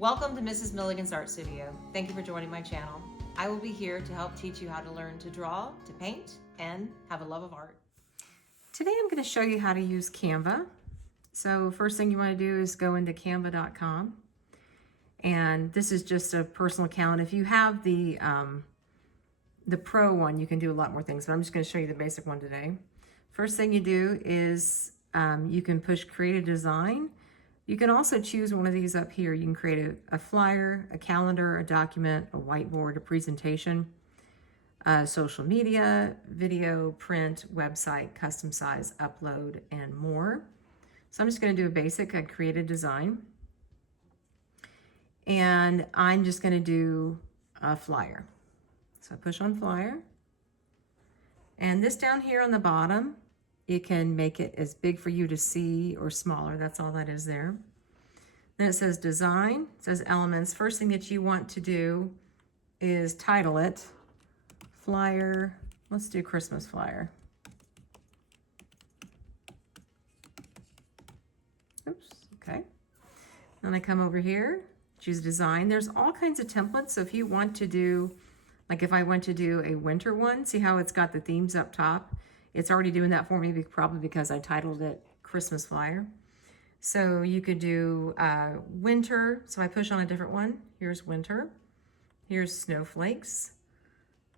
Welcome to Mrs. Milligan's Art Studio. Thank you for joining my channel. I will be here to help teach you how to learn to draw, to paint, and have a love of art. Today I'm going to show you how to use Canva. So first thing you want to do is go into canva.com, and this is just a personal account. If you have the pro one, you can do a lot more things, but I'm just going to show you the basic one today. First thing you do is you can push create a design. You can also choose one of these up here. You can create a flyer, a calendar, a document, a whiteboard, a presentation, social media, video, print, website, custom size, upload, and more. So I'm just going to do a basic, I create a design. And I'm just going to do a flyer. So I push on flyer. And this down here on the bottom, you can make it as big for you to see or smaller. That's all that is there. Then it says design, it says elements. First thing that you want to do is title it flyer. Let's do Christmas flyer. Oops, okay. Then I come over here, choose design. There's all kinds of templates. So if you want to do, like if I want to do a winter one, see how it's got the themes up top? It's already doing that for me, probably because I titled it Christmas flyer. So you could do winter. So I push on a different one. Here's winter. Here's snowflakes.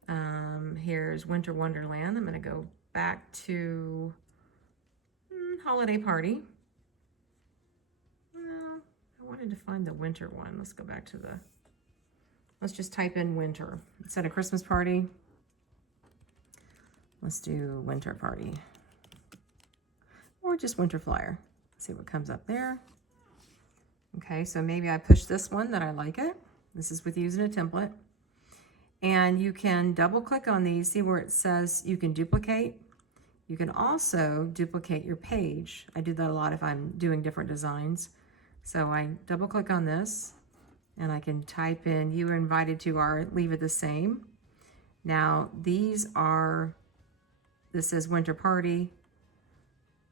Here's Winter Wonderland. I'm going to go back to holiday party. Well, I wanted to find the winter one. Let's go back to let's just type in winter. Instead of Christmas party, let's do winter party. Or just winter flyer. See what comes up there. Okay, so maybe I push this one that I like it. This is with using a template. And you can double click on these, see where it says you can duplicate. You can also duplicate your page. I do that a lot if I'm doing different designs. So I double click on this and I can type in you are invited to our, leave it the same. Now these are, this says winter party.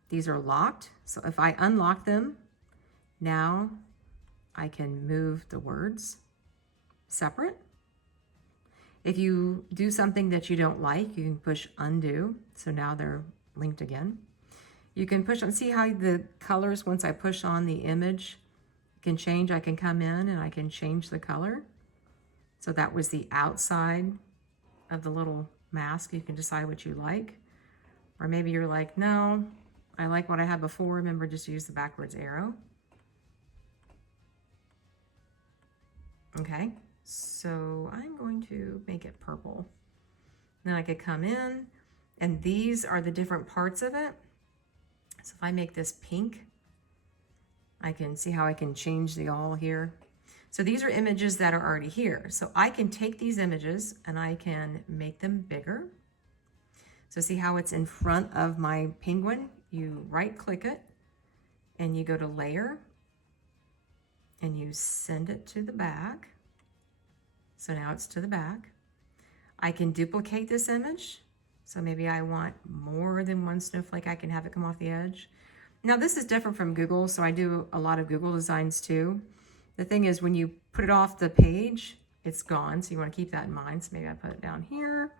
These are locked. So if I unlock them, now I can move the words separate. If you do something that you don't like, you can push undo. So now they're linked again. You can push on, see how the colors, once I push on the image, can change. I can come in and I can change the color. So that was the outside of the little mask. You can decide what you like. Or maybe you're like, no, I like what I had before. Remember, just use the backwards arrow. Okay. So I'm going to make it purple. Then I could come in, and these are the different parts of it. So if I make this pink, I can see how I can change the all here. So these are images that are already here. So I can take these images and I can make them bigger. So see how it's in front of my penguin? You right click it and you go to layer and you send it to the back. So now it's to the back. I can duplicate this image. So maybe I want more than one snowflake. I can have it come off the edge. Now this is different from Google, so I do a lot of Google designs too. The thing is when you put it off the page, it's gone. So you want to keep that in mind. So maybe I put it down here.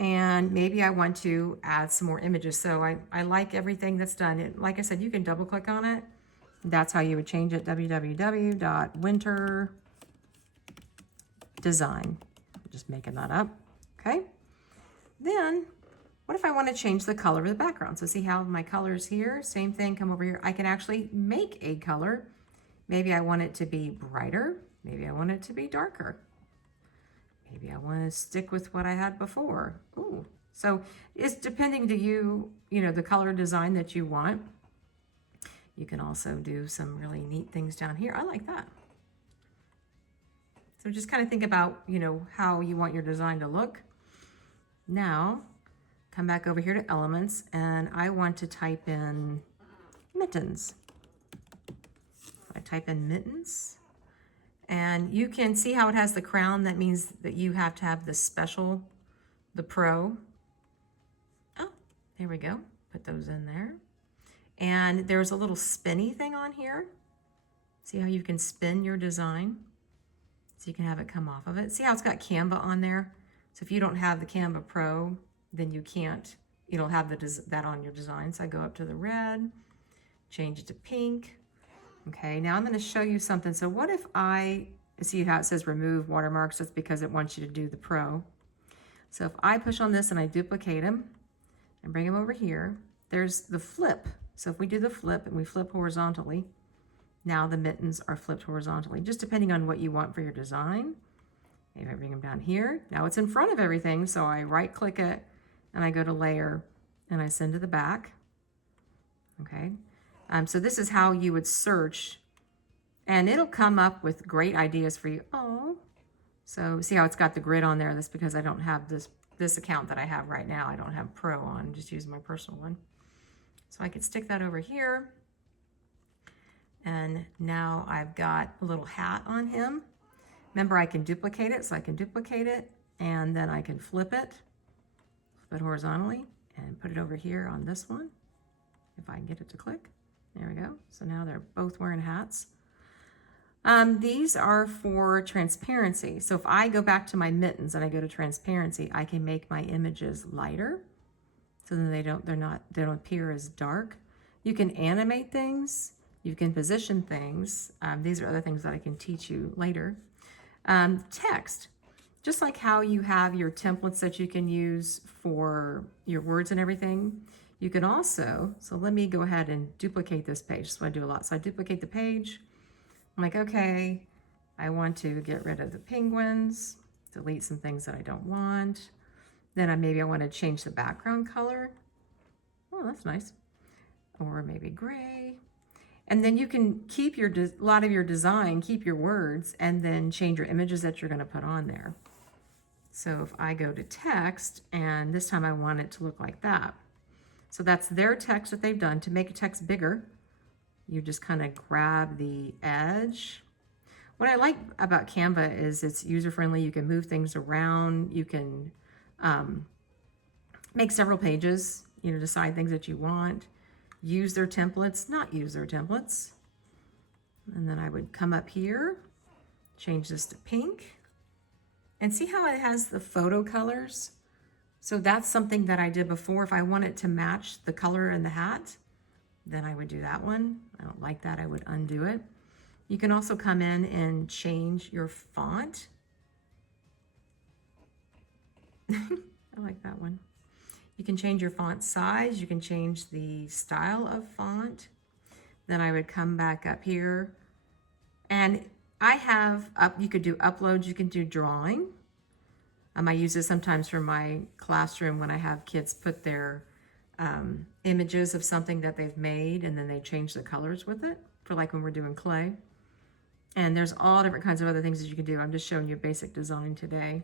And maybe I want to add some more images. So I like everything that's done. Like I said, you can double click on it. That's how you would change it, www.winter design. Just making that up, okay? Then, what if I want to change the color of the background? So see how my color's here? Same thing, come over here. I can actually make a color. Maybe I want it to be brighter. Maybe I want it to be darker. Maybe I want to stick with what I had before. Ooh. So it's depending to you, the color design that you want. You can also do some really neat things down here. I like that. So just kind of think about, how you want your design to look. Now, come back over here to elements, and I want to type in mittens. I type in mittens, and you can see how it has the crown. That means that you have to have the special, the pro. Oh, there we go. Put those in there. And there's a little spinny thing on here. See how you can spin your design? So you can have it come off of it. See how it's got Canva on there? So if you don't have the Canva Pro, then you can't, it'll have that on your design. So I go up to the red, change it to pink. Okay, now I'm going to show you something. So what if I, see how it says remove watermarks? That's because it wants you to do the Pro. So if I push on this and I duplicate them and bring them over here, there's the flip. So if we do the flip and we flip horizontally, now the mittens are flipped horizontally, just depending on what you want for your design. Maybe I bring them down here. Now it's in front of everything, so I right click it and I go to layer and I send to the back. Okay, so this is how you would search, and it'll come up with great ideas for you. Oh, so see how it's got the grid on there? That's because I don't have this account that I have right now. I don't have Pro on, I'm just using my personal one. So I could stick that over here. And now I've got a little hat on him. Remember, I can duplicate it, so I can duplicate it, and then I can flip it horizontally, and put it over here on this one, if I can get it to click. There we go. So now they're both wearing hats. These are for transparency. So if I go back to my mittens and I go to transparency, I can make my images lighter, so then they don't appear as dark. You can animate things. You can position things. These are other things that I can teach you later. Text, just like how you have your templates that you can use for your words and everything, you can also, so let me go ahead and duplicate this page. That's what I do a lot. So I duplicate the page. I'm like, okay, I want to get rid of the penguins, delete some things that I don't want. Then maybe I want to change the background color. Oh, that's nice. Or maybe gray. And then you can keep a lot of your design, keep your words, and then change your images that you're going to put on there. So if I go to text, and this time I want it to look like that. So that's their text that they've done. To make a text bigger, you just kind of grab the edge. What I like about Canva is it's user-friendly. You can move things around. You can make several pages, decide things that you want. Use their templates, not use their templates. And then I would come up here, change this to pink, and see how it has the photo colors? So that's something that I did before. If I want it to match the color in the hat, then I would do that one. I don't like that, I would undo it. You can also come in and change your font. I like that one. You can change your font size. You can change the style of font. Then I would come back up here, and I have you could do uploads, you can do drawing. I use this sometimes for my classroom when I have kids put their images of something that they've made, and then they change the colors with it, for like when we're doing clay. And there's all different kinds of other things that you can do. I'm just showing you basic design today.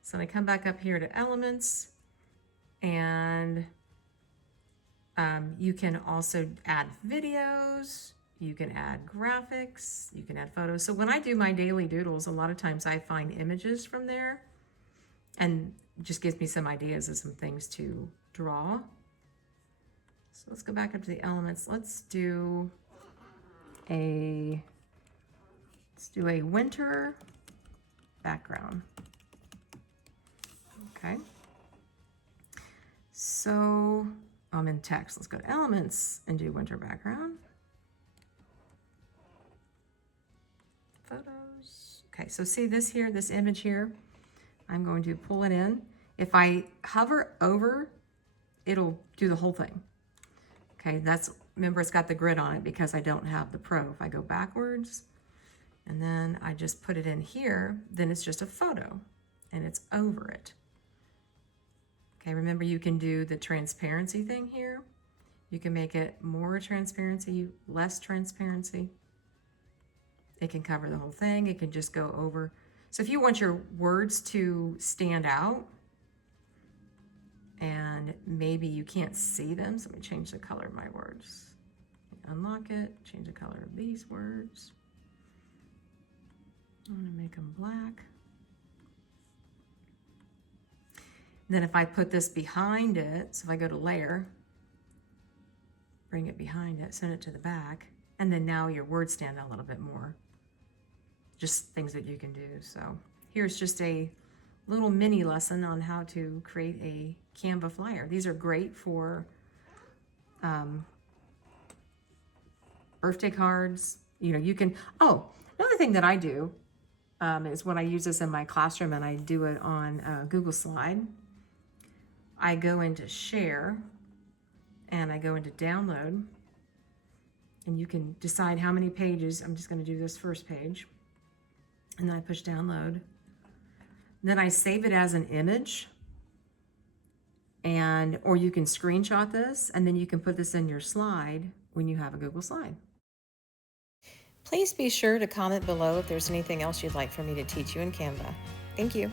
So I come back up here to elements, and you can also add videos, you can add graphics, you can add photos. So when I do my daily doodles, a lot of times I find images from there, and it just gives me some ideas of some things to draw. So let's go back up to the elements. Let's do a winter background. Okay. So I'm in text. Let's go to elements and do winter background. Photos. Okay, so see this here, this image here? I'm going to pull it in. If I hover over, it'll do the whole thing. Okay, remember it's got the grid on it because I don't have the Pro. If I go backwards and then I just put it in here, then it's just a photo and it's over it. Okay, remember you can do the transparency thing here. You can make it more transparency, less transparency. It can cover the whole thing. It can just go over. So if you want your words to stand out and maybe you can't see them, so let me change the color of my words. Unlock it, change the color of these words. I'm gonna make them black. Then if I put this behind it, so if I go to layer, bring it behind it, send it to the back, And then now your words stand out a little bit more. Just things that you can do. So here's just a little mini lesson on how to create a Canva flyer. These are great for birthday cards. You know, you can, oh, another thing that I do is when I use this in my classroom and I do it on Google Slide, I go into share and I go into download, and you can decide how many pages. I'm just going to do this first page, and then I push download. Then I save it as an image, and or you can screenshot this, and then you can put this in your slide when you have a Google Slide. Please be sure to comment below if there's anything else you'd like for me to teach you in Canva. Thank you.